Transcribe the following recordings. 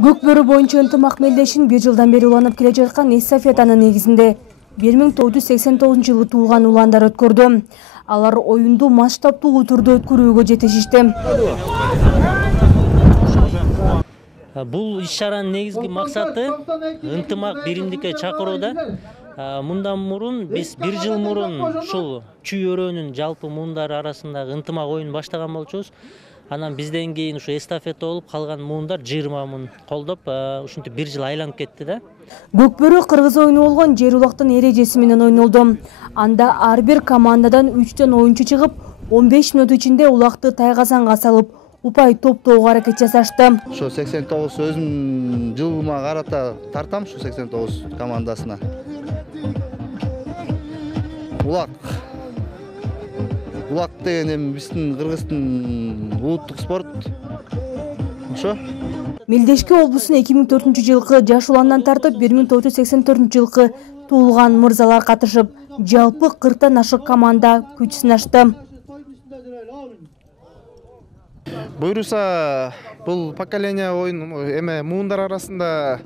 Көкбөрү боюнча ынтымак мелдешин 1 жылдан бери уланып келе жаткан эстафетанын негизинде 1989 жылы туулган уландар өткөрдү. Алар оюнду масштабтуу түрдө өткөрүүгө жетишишти. Бул иш-чаранын негизги максаты ынтымак биримдикке чакырууда. Мындан мурун биз 1 жыл мурун ушул чүй өрөөнүн жалпы муундары арасындагы ынтымак оюнун баштаган болчубуз. Анан бизден кийин ушу эстафета болуп калган муундар 20 муун колдоп, ушинтип 1 жыл айланып кетти да. Көкбөрү кыргыз оюну болгон жер улактын эрежеси менен ойнолду. Анда ар бир командадан 3төн оюнчу чыгып, 15 мүнөт ичинде улакты тайгазанга салып, упай топтоого аракет жасашты. Ошо 89 өзүм жылыма карата тартам, шу 89 командасына. Улак деген эми биздин Кыргыздын улуттук спорт. Ошо. Мелдешке облусун 2004 жылкы жаш уландан тартып 1984 жылкы туулган мырзалар катышып, жалпы 40тан ашык команда күч сынашты. Буйруса бул поколение оюн эме муундар арасында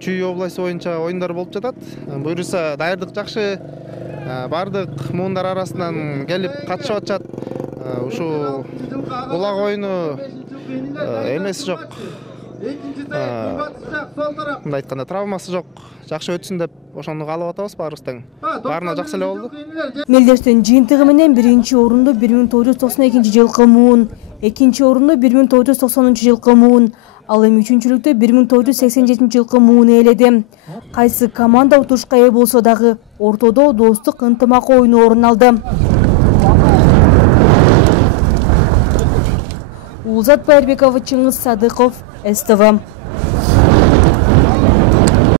Чүй областы боюнча оюндар болуп жатат. Буйруса даярдык жакшы. Бардык муундар арасынан келип катышып атышат. Ушул улак оюну эмеси жок. Мындай айтканда травмасы жок. Жакшы өтсүн деп ошону каалап атабыз баарыбыз тең. Баарына жакшы эле болду. Мелдештин жыйынтыгы менен 1-орунду 1992 жылкы муун, 2-орунду 1990 жылкы муун, ал эми 3-чүлүктө 1987 жылкы муун ээледи. Кайсы команда утушка ээ болсо дагы ортодо достук ынтымак оюну орун алды. Улзат Байырбеков, Чыңгыз Садыков, СТВ.